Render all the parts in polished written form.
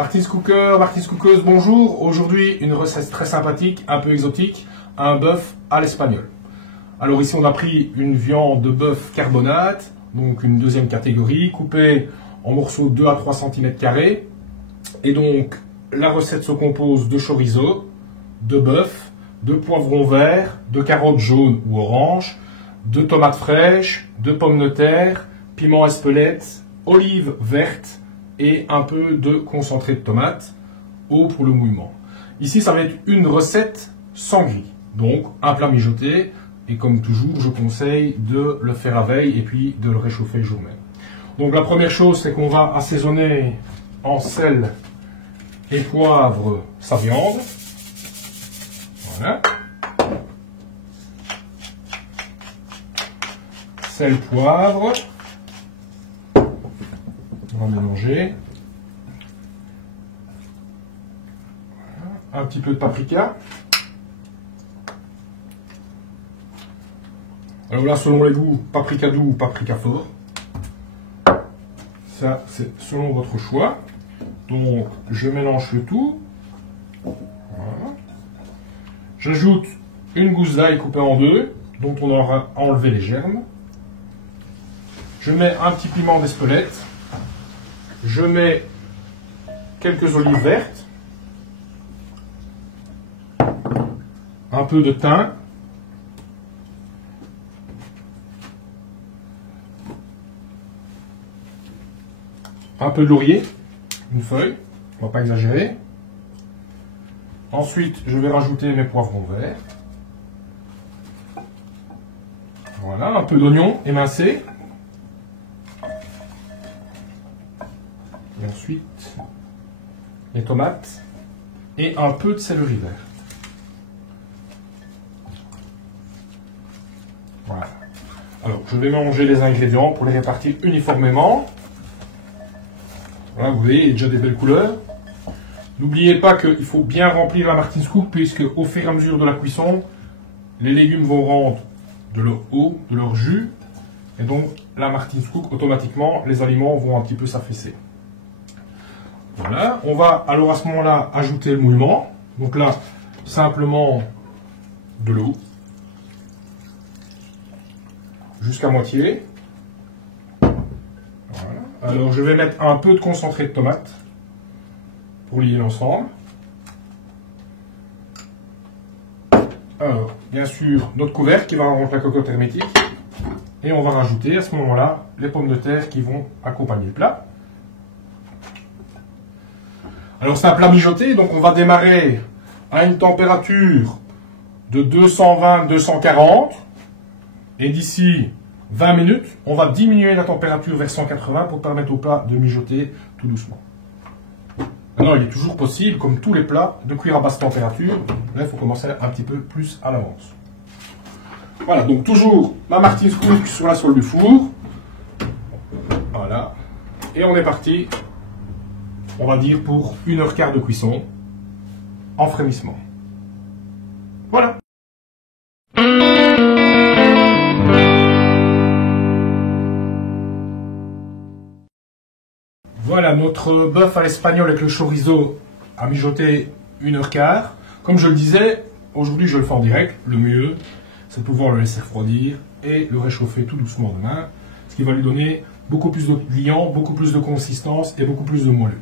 Martin's Cooker, Martin's Cookeuse, bonjour. Aujourd'hui, une recette très sympathique, un peu exotique, un bœuf à l'espagnol. Alors ici, on a pris une viande de bœuf carbonate, donc une deuxième catégorie, coupée en morceaux de 2 à 3 cm². Et donc, la recette se compose de chorizo, de bœuf, de poivrons verts, de carottes jaunes ou oranges, de tomates fraîches, de pommes de terre, piment espelette, olives vertes, et un peu de concentré de tomate, eau pour le mouillement. Ici, ça va être une recette sans gris, donc un plat mijoté, et comme toujours, je conseille de le faire à veille et puis de le réchauffer le jour même. Donc la première chose, c'est qu'on va assaisonner en sel et poivre sa viande. Voilà. Sel, poivre. On va mélanger. Voilà. Un petit peu de paprika. Alors là, selon les goûts, paprika doux ou paprika fort. Ça, c'est selon votre choix. Donc, je mélange le tout. Voilà. J'ajoute une gousse d'ail coupée en deux, dont on aura enlevé les germes. Je mets un petit piment d'Espelette. Je mets quelques olives vertes, un peu de thym, un peu de laurier, une feuille, on ne va pas exagérer. Ensuite, je vais rajouter mes poivrons verts. Voilà, un peu d'oignon émincé. Et ensuite, les tomates et un peu de céleri vert. Voilà. Alors, je vais mélanger les ingrédients pour les répartir uniformément. Voilà, vous voyez, il y a déjà des belles couleurs. N'oubliez pas qu'il faut bien remplir la Martin's Cook, puisque au fur et à mesure de la cuisson, les légumes vont rendre de leur eau, de leur jus. Et donc, la Martin's Cook, automatiquement, les aliments vont un petit peu s'affaisser. Voilà, on va alors à ce moment-là ajouter le mouillement. Donc là, simplement de l'eau. Jusqu'à moitié. Voilà. Alors je vais mettre un peu de concentré de tomate pour lier l'ensemble. Alors, bien sûr, notre couvercle qui va rendre la cocotte hermétique. Et on va rajouter à ce moment-là les pommes de terre qui vont accompagner le plat. Alors c'est un plat mijoté, donc on va démarrer à une température de 220-240. Et d'ici 20 minutes, on va diminuer la température vers 180 pour permettre au plat de mijoter tout doucement. Maintenant, il est toujours possible, comme tous les plats, de cuire à basse température. Là, il faut commencer un petit peu plus à l'avance. Voilà, donc toujours ma Martin's Cook sur la sole du four. Voilà. Et on est parti, on va dire, pour 1h15 de cuisson en frémissement. Voilà. Voilà, notre bœuf à l'espagnol avec le chorizo a mijoté 1h15. Comme je le disais, aujourd'hui je le fais en direct. Le mieux, c'est de pouvoir le laisser refroidir et le réchauffer tout doucement demain. Ce qui va lui donner beaucoup plus de liant, beaucoup plus de consistance et beaucoup plus de moelleux.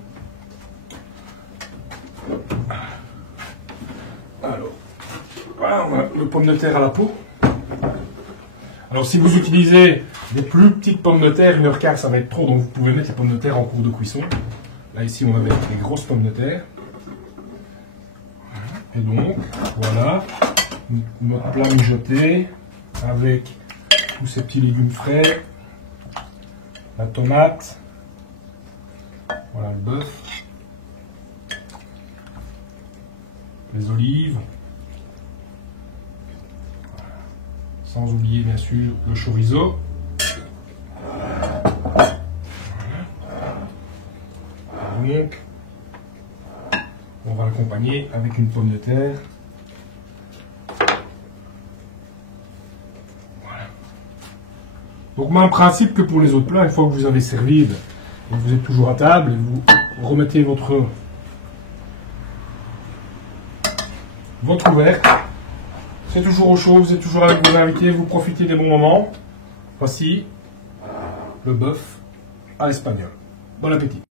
Alors, voilà, on a le pomme de terre à la peau. Alors si vous utilisez des plus petites pommes de terre, 1h15 ça va être trop, donc vous pouvez mettre les pommes de terre en cours de cuisson. Là ici on va mettre les grosses pommes de terre. Et donc voilà notre plat mijoté avec tous ces petits légumes frais, la tomate, voilà le bœuf, les olives. Sans oublier bien sûr le chorizo. Donc, on va l'accompagner avec une pomme de terre. Voilà. Donc, même principe que pour les autres plats, une fois que vous avez servi, vous êtes toujours à table et vous remettez votre votre ouverte. C'est toujours au chaud, vous êtes toujours avec vos invités, vous profitez des bons moments. Voici le bœuf à l'espagnol. Bon appétit.